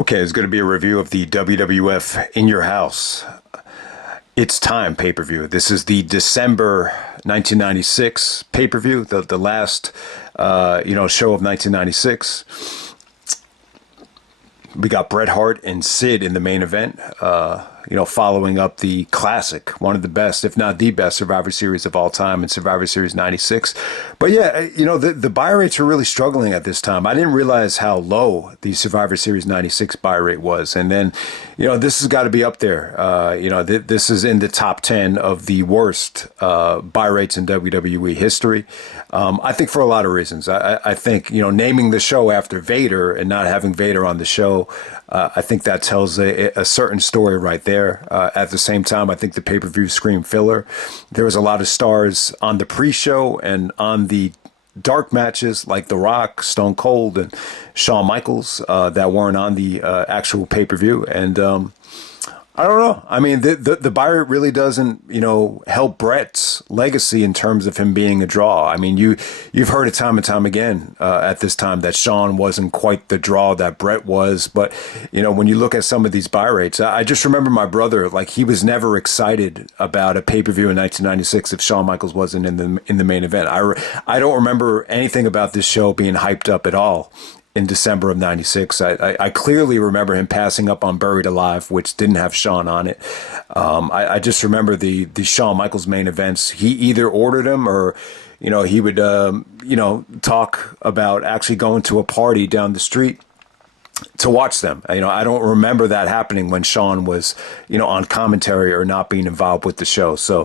Okay, it's going to be a review of the WWF In Your House. It's Time pay-per-view. This is the December 1996 pay-per-view, the last show of 1996. We got Bret Hart and Sid in the main event, following up the classic, one of the best, if not the best, Survivor Series of all time in Survivor Series 96. But yeah, the buy rates were really struggling at this time. I didn't realize how low the Survivor Series 96 buy rate was. And then, this has got to be up there. This is in the top 10 of the worst buy rates in WWE history. I think for a lot of reasons. I think, naming the show after Vader and not having Vader on the show, I think that tells a certain story right there. At the same time, I think the pay-per-view screamed filler. There was a lot of stars on the pre-show and on the dark matches like The Rock, Stone Cold, and Shawn Michaels that weren't on the actual pay-per-view. And I don't know. I mean, the buy rate really doesn't, help Bret's legacy in terms of him being a draw. I mean, you've heard it time and time again at this time that Shawn wasn't quite the draw that Bret was. But, when you look at some of these buy rates, I just remember my brother, like he was never excited about a pay-per-view in 1996 if Shawn Michaels wasn't in the main event. I don't remember anything about this show being hyped up at all. In December of 96. I clearly remember him passing up on Buried Alive, which didn't have Shawn on it. I just remember the Shawn Michaels main events. He either ordered them or, he would, talk about actually going to a party down the street to watch them. I don't remember that happening when Shawn was, on commentary or not being involved with the show. So,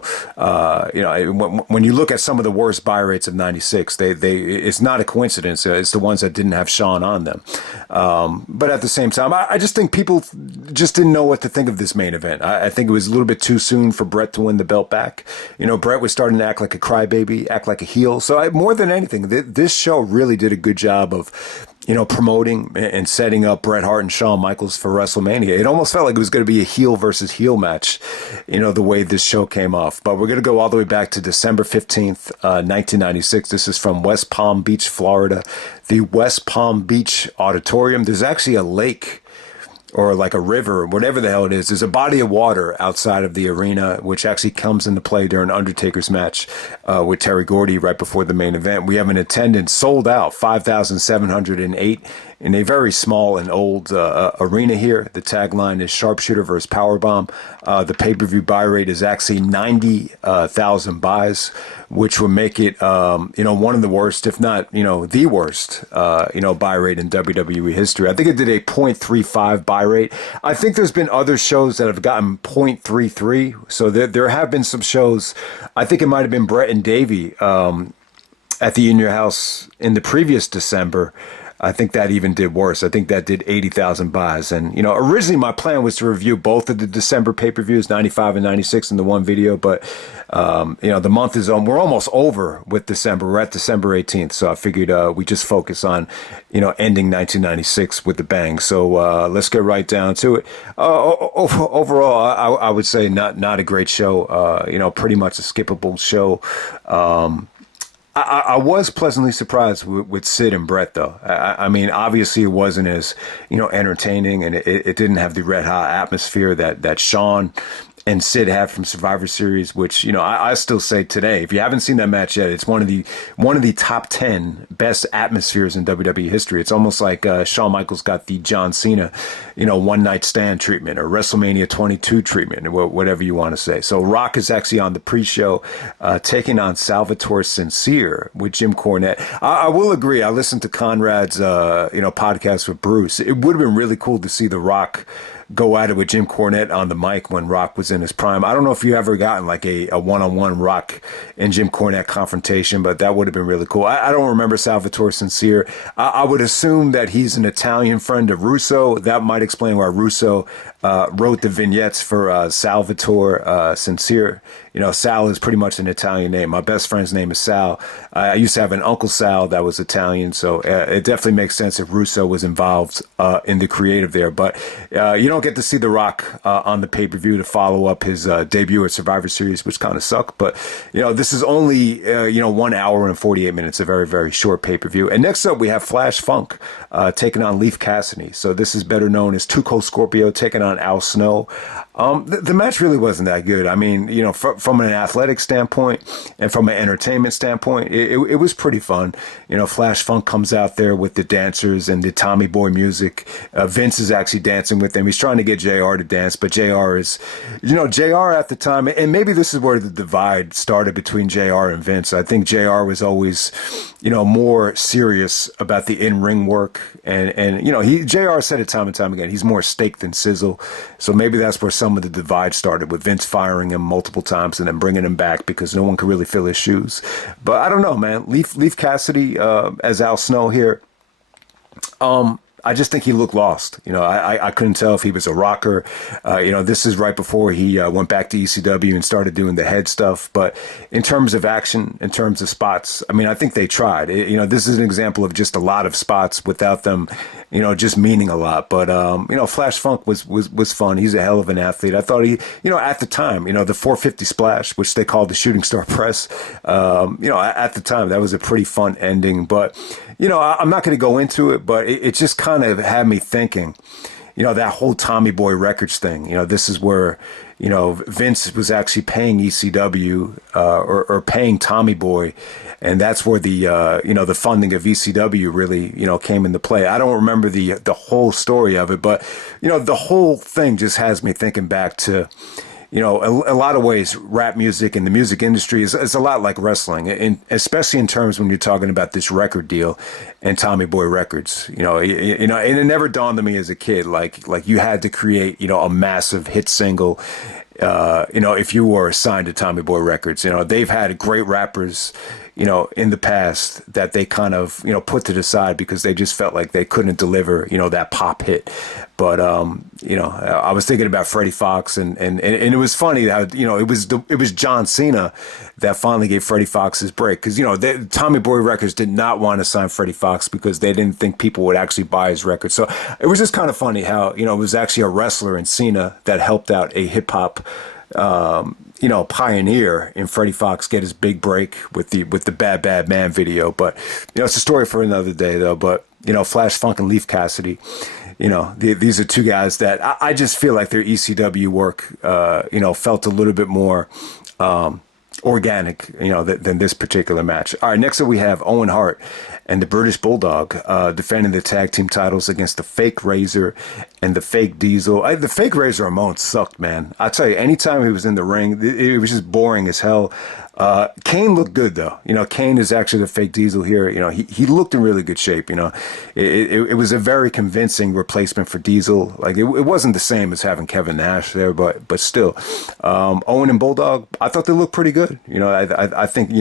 when you look at some of the worst buy rates of 96, it's not a coincidence. It's the ones that didn't have Shawn on them. But at the same time, I just think people just didn't know what to think of this main event. I think it was a little bit too soon for Bret to win the belt back. Bret was starting to act like a crybaby, act like a heel. So more than anything, this show really did a good job of, promoting and setting up Bret Hart and Shawn Michaels for WrestleMania. It almost felt like it was going to be a heel versus heel match, the way this show came off. But we're going to go all the way back to December 15th, 1996. This is from West Palm Beach, Florida. The West Palm Beach Auditorium. There's actually a lake or like a river, whatever the hell it is. There's a body of water outside of the arena, which actually comes into play during Undertaker's match with Terry Gordy right before the main event. We have an attendance sold out, 5,708 in a very small and old arena here. The tagline is Sharpshooter versus Powerbomb. The pay-per-view buy rate is actually 90,000 buys, which would make it, one of the worst, if not, the worst, buy rate in WWE history. I think it did a 0.35 buy rate. I think there's been other shows that have gotten 0.33. So there have been some shows. I think it might have been Bret and Davey at the In Your House in the previous December. I think that even did worse. I think that did 80,000 buys. And, originally my plan was to review both of the December pay-per-views, 95 and 96 in the one video. But, the month is on. We're almost over with December. We're at December 18th. So I figured we just focus on, ending 1996 with the bang. So let's get right down to it. Overall, I would say not a great show. Pretty much a skippable show. I was pleasantly surprised with Sid and Bret, though. I mean, obviously it wasn't as, entertaining, and it didn't have the red hot atmosphere that Shawn and Sid had from Survivor Series, which, I still say today, if you haven't seen that match yet, it's one of the top 10 best atmospheres in WWE history. It's almost like Shawn Michaels got the John Cena, one night stand treatment or WrestleMania 22 treatment, or whatever you want to say. So Rock is actually on the pre-show, taking on Salvatore Sincere with Jim Cornette. I will agree. I listened to Conrad's, podcast with Bruce. It would have been really cool to see The Rock go at it with Jim Cornette on the mic when Rock was in his prime. I don't know if you ever gotten like a one-on-one Rock and Jim Cornette confrontation, but that would have been really cool. I don't remember Salvatore Sincere. I would assume that he's an Italian friend of Russo. That might explain why Russo wrote the vignettes for Salvatore Sincere. Sal is pretty much an Italian name. My best friend's name is Sal. I used to have an Uncle Sal that was Italian, so it definitely makes sense if Russo was involved in the creative there. But you don't get to see The Rock on the pay-per-view to follow up his debut at Survivor Series, which kind of sucked. But, this is only, 1 hour and 48 minutes, a very, very short pay-per-view. And next up, we have Flash Funk taking on Leif Cassidy. So this is better known as Too Cold Scorpio taking on Al Snow. The match really wasn't that good. I mean, from an athletic standpoint and from an entertainment standpoint, it was pretty fun. Flash Funk comes out there with the dancers and the Tommy Boy music. Vince is actually dancing with them. He's trying to get JR to dance, but JR is, JR at the time, and maybe this is where the divide started between JR and Vince. I think JR was always, more serious about the in-ring work. And JR said it time and time again, he's more steak than sizzle. So maybe that's where some of the divide started, with Vince firing him multiple times and then bringing him back because no one could really fill his shoes. But I don't know, man. Leif Cassidy as Al Snow here. I just think he looked lost. I couldn't tell if he was a rocker. This is right before he went back to ECW and started doing the head stuff. But in terms of action, in terms of spots, I think they tried. This is an example of just a lot of spots without them, just meaning a lot. But, Flash Funk was fun. He's a hell of an athlete. I thought he, at the time, the 450 splash, which they called the shooting star press, at the time, that was a pretty fun ending. But, I'm not going to go into it, but it just kind of had me thinking, that whole Tommy Boy Records thing. This is where, Vince was actually paying ECW or paying Tommy Boy. And that's where the, the funding of ECW really, came into play. I don't remember the whole story of it, but, the whole thing just has me thinking back to, a lot of ways, rap music and the music industry is a lot like wrestling, and especially in terms when you're talking about this record deal and Tommy Boy Records. And it never dawned on me as a kid, like you had to create, a massive hit single, if you were signed to Tommy Boy Records. They've had great rappers, in the past that they kind of, put to the side because they just felt like they couldn't deliver, that pop hit. But, I was thinking about Freddie Fox and it was funny how, it was John Cena that finally gave Freddie Fox his break. Cause, Tommy Boy Records did not want to sign Freddie Fox because they didn't think people would actually buy his record. So it was just kind of funny how, it was actually a wrestler in Cena that helped out a hip hop, pioneer in Freddie Fox get his big break with the Bad Bad Man video. But, it's a story for another day though. But, Flash Funk and Leif Cassidy, these are two guys that I just feel like their ECW work, felt a little bit more, organic, than this particular match. All right, next up we have Owen Hart and the British Bulldog defending the tag team titles against the Fake Razor and the Fake Diesel. The Fake Razor Ramon sucked, man. I tell you, anytime he was in the ring, it was just boring as hell. Kane looked good though. Kane is actually the Fake Diesel here. He looked in really good shape. It was a very convincing replacement for Diesel. Like it wasn't the same as having Kevin Nash there, but still, Owen and Bulldog, I thought they looked pretty good. I think,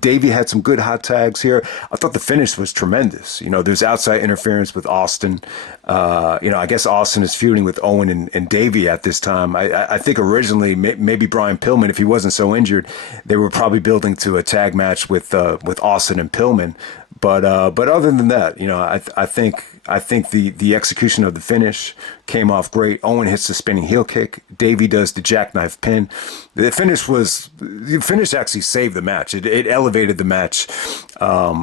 Davey had some good hot tags here. I thought the finish was tremendous. There's outside interference with Austin. I guess Austin is feuding with Owen and Davey at this time. I think originally maybe Brian Pillman, if he wasn't so injured, they were probably building to a tag match with Austin and Pillman. But other than that, I think the execution of the finish came off great. Owen hits the spinning heel kick. Davey does the jackknife pin. The finish actually saved the match. It elevated the match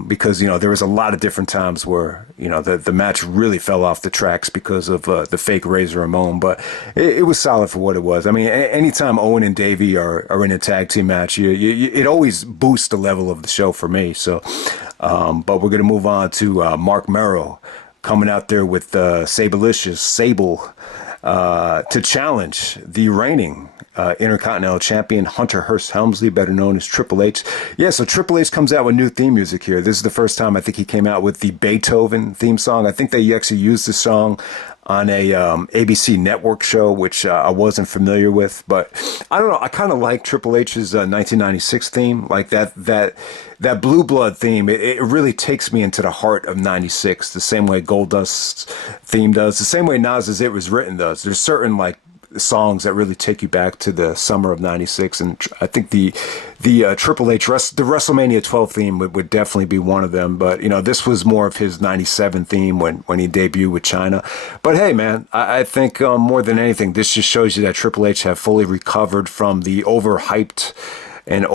because there was a lot of different times where the match really fell off the tracks because of the Fake Razor Ramon. But it was solid for what it was. I mean, anytime Owen and Davey are in a tag team match, it always boosts the level of the show for me. So. But we're going to move on to Marc Mero coming out there with Sableicious Sable to challenge the reigning Intercontinental Champion Hunter Hearst Helmsley, better known as Triple H. Yeah, so Triple H comes out with new theme music here. This is the first time I think he came out with the Beethoven theme song. I think they actually used the song on a ABC network show, which I wasn't familiar with. But I don't know. I kind of like Triple H's 1996 theme, like that Blue Blood theme. It really takes me into the heart of '96, the same way Goldust's theme does, the same way Nas's It Was Written does. There's certain like songs that really take you back to the summer of '96, and I think the Triple H the WrestleMania 12 theme would definitely be one of them. But this was more of his '97 theme when he debuted with China. But hey, man, I think more than anything, this just shows you that Triple H have fully recovered from the overhyped and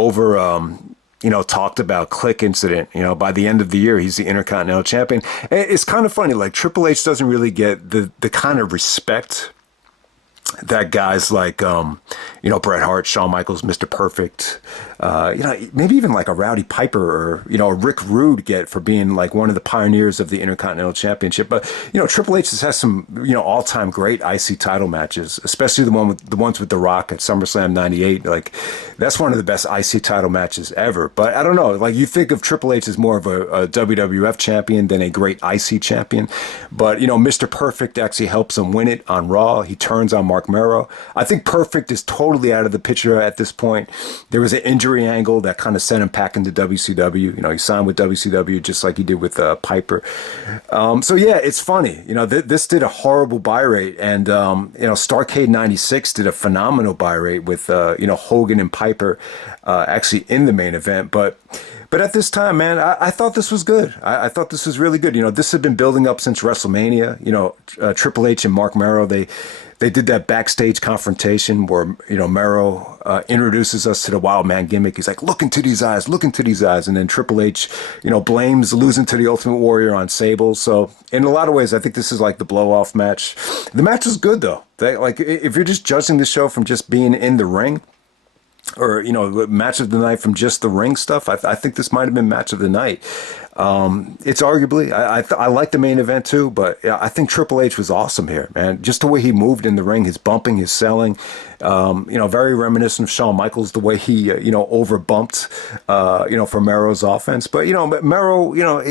talked about click incident. By the end of the year, he's the Intercontinental Champion. And it's kind of funny, like Triple H doesn't really get the kind of respect that guys like, Bret Hart, Shawn Michaels, Mr. Perfect, maybe even like a Rowdy Piper or, a Rick Rude get for being like one of the pioneers of the Intercontinental Championship. But, Triple H has some, all-time great IC title matches, especially the ones with The Rock at SummerSlam 98. Like, that's one of the best IC title matches ever. But I don't know, like you think of Triple H as more of a WWF champion than a great IC champion. But, Mr. Perfect actually helps him win it on Raw. He turns on Marc Mero. I think Perfect is totally out of the picture at this point. There was an injury angle that kind of sent him back into WCW. He signed with WCW just like he did with Piper. So yeah, it's funny. This did a horrible buy rate, and Starrcade '96 did a phenomenal buy rate with Hogan and Piper actually in the main event. But at this time, man, I thought this was good. I thought this was really good. This had been building up since WrestleMania. Triple H and Marc Mero, they did that backstage confrontation where, Mero introduces us to the Wild Man gimmick. He's like, look into these eyes. And then Triple H, blames losing to the Ultimate Warrior on Sable. So in a lot of ways, I think this is like the blow-off match. The match was good, though. If you're just judging the show from just being in the ring, or, match of the night from just the ring stuff, I think this might have been match of the night. It's arguably, I like the main event too, but I think Triple H was awesome here, man. Just the way he moved in the ring, his bumping, his selling, very reminiscent of Shawn Michaels, the way he, overbumped, for Mero's offense. But, Mero,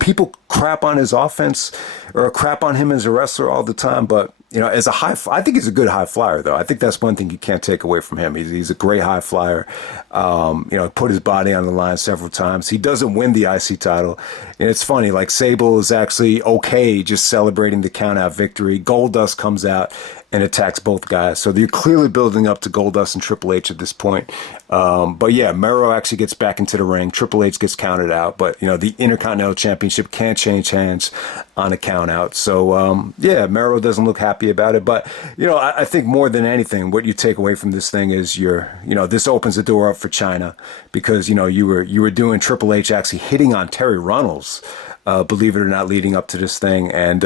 people crap on his offense or crap on him as a wrestler all the time, but as a I think he's a good high flyer, though. I think that's one thing you can't take away from him. He's a great high flyer. Put his body on the line several times. He doesn't win the IC title. And it's funny, like Sable is actually okay just celebrating the count-out victory. Goldust comes out and attacks both guys. So they're clearly building up to Goldust and Triple H at this point. But yeah, Mero actually gets back into the ring. Triple H gets counted out. But, the Intercontinental Championship can't change hands on a count out. So, yeah, Mero doesn't look happy about it. But, I think more than anything, what you take away from this thing is this opens the door up for China because, you were doing Triple H actually hitting on Terry Runnels. Believe it or not, leading up to this thing. And,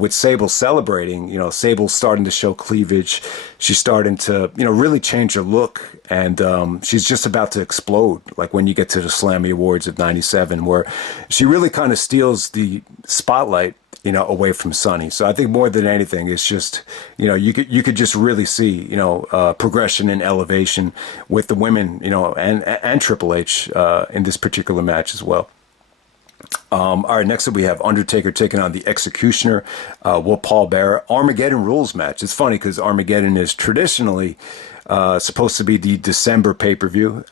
with Sable celebrating, Sable's starting to show cleavage. She's starting to, really change her look. And she's just about to explode, like when you get to the Slammy Awards of '97, where she really kind of steals the spotlight, away from Sonny. So I think more than anything, it's just, you could just really see, progression and elevation with the women, and Triple H in this particular match as well. All right, next up we have Undertaker taking on the Executioner with Paul Bearer. Armageddon rules match. It's funny because Armageddon is traditionally supposed to be the December pay-per-view.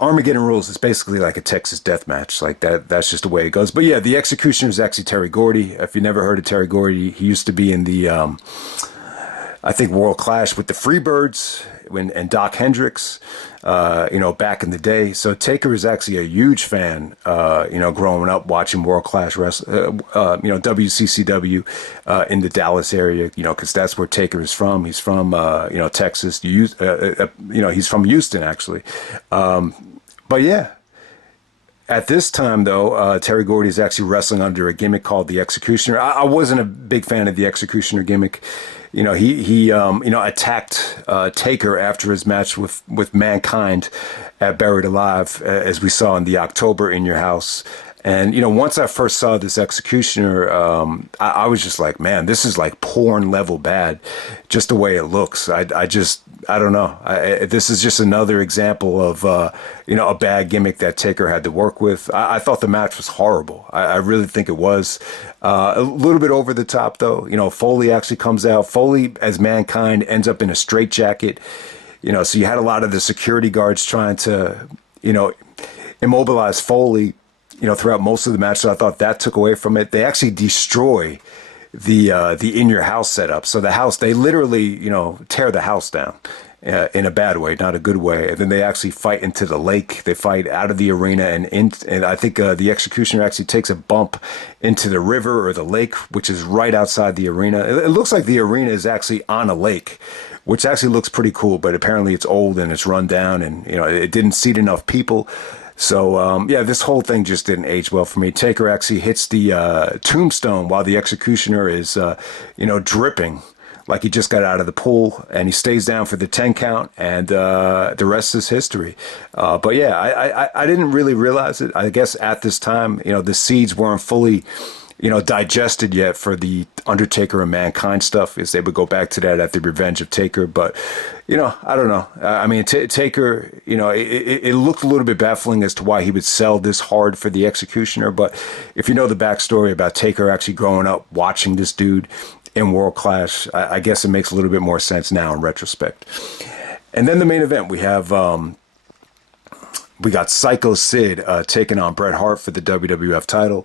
Armageddon rules is basically like a Texas death match. Like that's just the way it goes. But yeah, the Executioner is actually Terry Gordy. If you never heard of Terry Gordy, he used to be in the I think World Clash with the Freebirds and Doc Hendricks, back in the day. So Taker is actually a huge fan, growing up watching World Clash WCCW in the Dallas area, because that's where Taker is from. He's from, Texas. He's from Houston, actually. But yeah. At this time, though, Terry Gordy is actually wrestling under a gimmick called the Executioner. I wasn't a big fan of the Executioner gimmick. He attacked Taker after his match with Mankind at Buried Alive, as we saw in the October In Your House. And, once I first saw this Executioner, I was just like, man, this is like porn level bad, just the way it looks. I don't know. This is just another example of, a bad gimmick that Taker had to work with. I thought the match was horrible. I really think it was. A little bit over the top, though. Foley actually comes out. Foley, as Mankind, ends up in a straitjacket. So you had a lot of the security guards trying to, immobilize Foley, throughout most of the match. So I thought that took away from it. They actually destroy the in your house setup. So the house, they literally, tear the house down. In a bad way, not a good way. And then they actually fight into the lake. They fight out of the arena, and I think the executioner actually takes a bump into the river or the lake, which is right outside the arena. It looks like the arena is actually on a lake, which actually looks pretty cool. But apparently it's old and it's run down, and it didn't seat enough people. So, this whole thing just didn't age well for me. Taker actually hits the tombstone while the executioner is, dripping like he just got out of the pool, and he stays down for the 10 count, and the rest is history. But yeah, I didn't really realize it. I guess at this time, the seeds weren't fully, digested yet for the Undertaker and Mankind stuff, as they would go back to that at the Revenge of Taker. But, I don't know. I mean, Taker, it looked a little bit baffling as to why he would sell this hard for the executioner. But if you know the backstory about Taker actually growing up watching this dude in World Clash, I guess it makes a little bit more sense now in retrospect. And then the main event, we got Pscycho Sid taking on Bret Hart for the WWF title.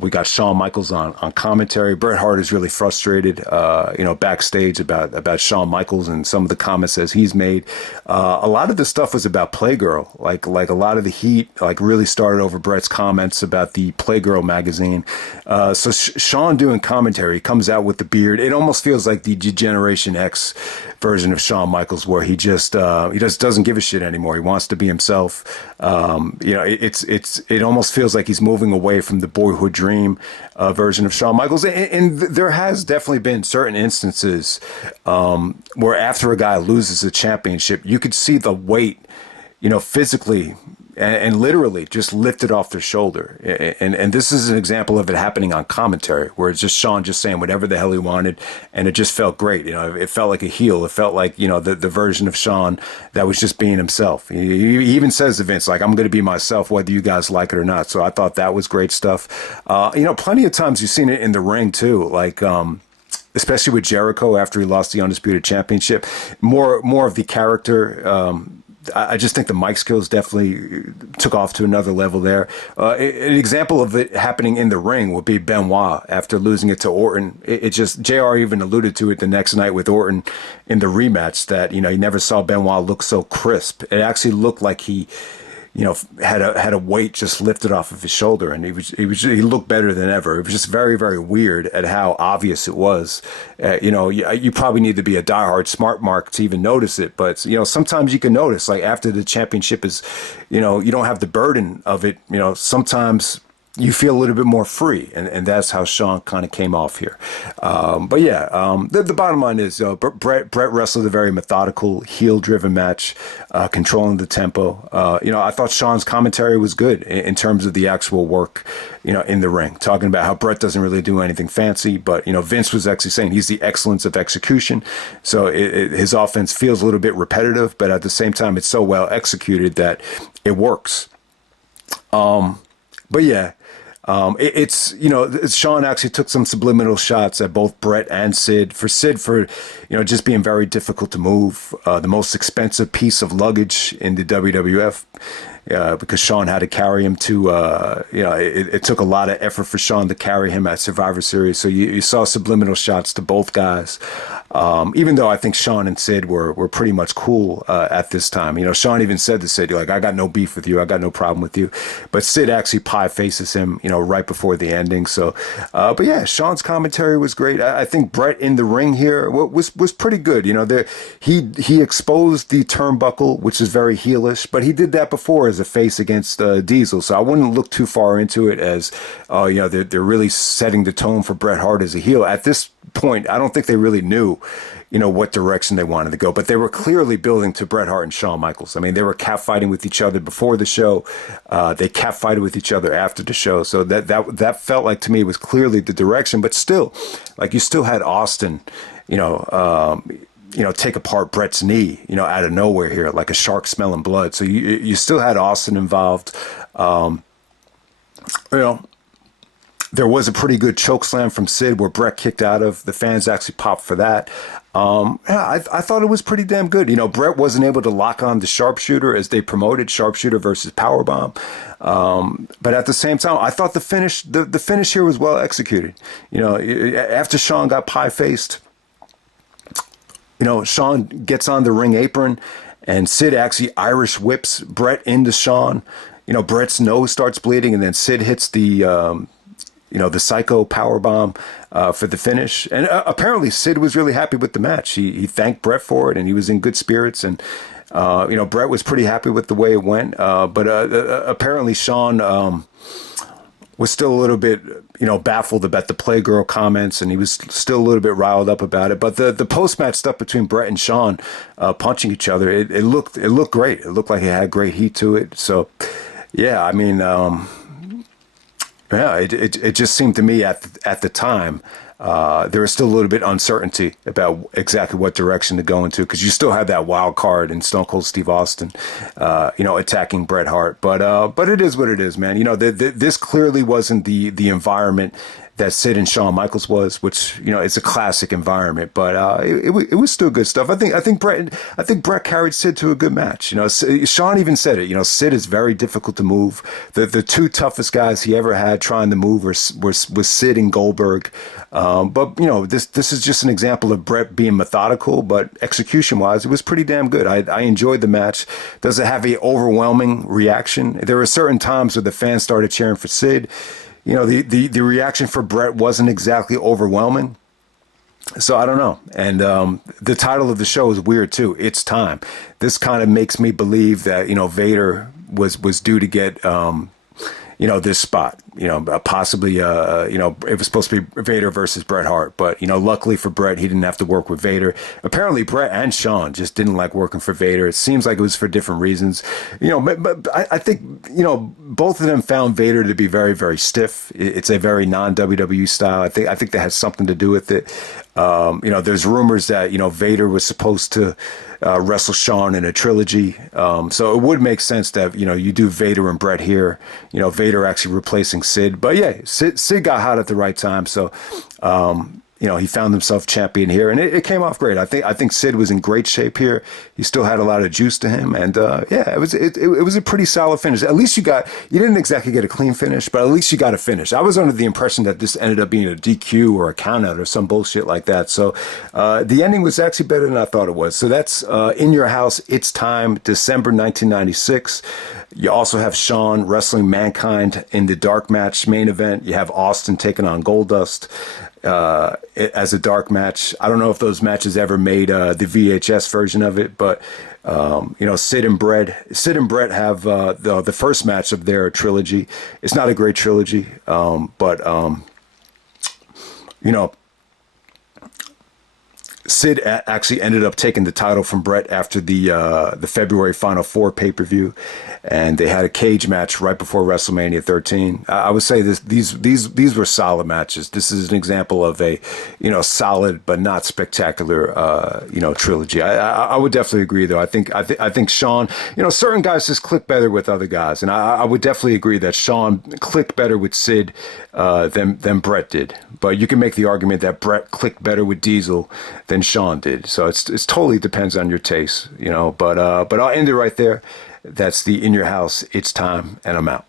We got Shawn Michaels on commentary. Bret Hart is really frustrated, backstage about Shawn Michaels and some of the comments as he's made. A lot of the stuff was about Playgirl. Like a lot of the heat, really started over Bret's comments about the Playgirl magazine. So Shawn doing commentary, comes out with the beard. It almost feels like the Generation X version of Shawn Michaels, where he just doesn't give a shit anymore. He wants to be himself. It almost feels like he's moving away from the boyhood dream version of Shawn Michaels. And there has definitely been certain instances where after a guy loses a championship, you could see the weight, physically and literally just lifted off their shoulder. And this is an example of it happening on commentary, where it's just Shawn just saying whatever the hell he wanted, and it just felt great. It felt like a heel. It felt like, the version of Shawn that was just being himself. He even says to Vince, like, I'm going to be myself, whether you guys like it or not. So I thought that was great stuff. Plenty of times you've seen it in the ring too, like, especially with Jericho after he lost the Undisputed Championship, more of the character, I just think the mic skills definitely took off to another level there. An example of it happening in the ring would be Benoit after losing it to Orton. It just, JR even alluded to it the next night with Orton in the rematch that, he never saw Benoit look so crisp. It actually looked like he, had a weight just lifted off of his shoulder, and he looked better than ever. It was just very, very weird at how obvious it was. You probably need to be a diehard smart Mark to even notice it, but sometimes you can notice, like after the championship is, you don't have the burden of it. Sometimes you feel a little bit more free, and that's how Shawn kind of came off here. The bottom line is Bret wrestled a very methodical, heel-driven match, controlling the tempo. I thought Shawn's commentary was good in terms of the actual work, in the ring, talking about how Bret doesn't really do anything fancy, but, Vince was actually saying he's the excellence of execution. So his offense feels a little bit repetitive, but at the same time, it's so well executed that it works. Shawn actually took some subliminal shots at both Bret and Sid. For Sid, just being very difficult to move, the most expensive piece of luggage in the WWF, because Shawn had to carry him to, it took a lot of effort for Shawn to carry him at Survivor Series. So you saw subliminal shots to both guys. Even though I think Shawn and Sid were pretty much cool at this time. Shawn even said to Sid, like, I got no beef with you. I got no problem with you. But Sid actually pie faces him, right before the ending. So, Shawn's commentary was great. I think Bret in the ring here was pretty good. He exposed the turnbuckle, which is very heelish, but he did that before as a face against Diesel. So I wouldn't look too far into it as, they're really setting the tone for Bret Hart as a heel. At this point, I don't think they really knew, what direction they wanted to go, but they were clearly building to Bret Hart and Shawn Michaels. I mean, they were catfighting with each other before the show. They catfighted with each other after the show. So that felt like, to me, was clearly the direction, but still, like, you still had Austin, take apart Bret's knee, out of nowhere here, like a shark smelling blood. So you still had Austin involved. There was a pretty good choke slam from Sid where Bret kicked out of. The fans actually popped for that. Yeah, I thought it was pretty damn good. You know, Bret wasn't able to lock on the sharpshooter as they promoted sharpshooter versus powerbomb. But at the same time, I thought the finish here was well executed. You know, after Shawn got pie faced, you know, Shawn gets on the ring apron and Sid actually Irish whips Bret into Shawn. You know, Bret's nose starts bleeding and then Sid hits the the Pscycho powerbomb for the finish. And apparently Sid was really happy with the match. He thanked Bret for it, and he was in good spirits. And, Bret was pretty happy with the way it went. But apparently Shawn was still a little bit, baffled about the Playgirl comments, and he was still a little bit riled up about it. But the post-match stuff between Bret and Shawn punching each other, it looked great. It looked like it had great heat to it. So, yeah, I mean... Yeah, it just seemed to me at the time there was still a little bit uncertainty about exactly what direction to go into, because you still have that wild card in Stone Cold Steve Austin, attacking Bret Hart. But it is what it is, man. This clearly wasn't the environment that Sid and Shawn Michaels was, which it's a classic environment, but it was still good stuff. I think Bret carried Sid to a good match. Shawn even said it. Sid is very difficult to move. The two toughest guys he ever had trying to move was Sid and Goldberg. But this is just an example of Bret being methodical, but execution wise, it was pretty damn good. I enjoyed the match. Does it have a overwhelming reaction? There were certain times where the fans started cheering for Sid. The reaction for Bret wasn't exactly overwhelming. So I don't know. And the title of the show is weird too. It's Time. This kind of makes me believe that, Vader was due to get, this spot, possibly, it was supposed to be Vader versus Bret Hart. But, luckily for Bret, he didn't have to work with Vader. Apparently, Bret and Shawn just didn't like working for Vader. It seems like it was for different reasons. But I think, both of them found Vader to be very, very stiff. It's a very non-WWE style. I think that has something to do with it. There's rumors that, Vader was supposed to wrestle Shawn in a trilogy. So it would make sense that, you do Vader and Bret here, Vader actually replacing Sid. But yeah, Sid got hot at the right time. So, he found himself champion here, and it came off great. I think Sid was in great shape here. He still had a lot of juice to him, and it was a pretty solid finish. At least you didn't exactly get a clean finish, but at least you got a finish. I was under the impression that this ended up being a DQ or a countout or some bullshit like that. So the ending was actually better than I thought it was. So that's In Your House, It's Time, December 1996. You also have Shawn wrestling Mankind in the dark match main event. You have Austin taking on Goldust as a dark match. I don't know if those matches ever made the VHS version of it, but Sid and Bret have the first match of their trilogy. It's not a great trilogy, but Sid actually ended up taking the title from Bret after the February Final Four pay-per-view, and they had a cage match right before WrestleMania 13. I would say these were solid matches. This is an example of a solid but not spectacular trilogy. I would definitely agree though. I think Shawn, certain guys just click better with other guys, and I would definitely agree that Shawn clicked better with Sid than Bret did. But you can make the argument that Bret clicked better with Diesel than Shawn did. So it's totally depends on your taste, but I'll end it right there. That's the In Your House, It's Time, and I'm out.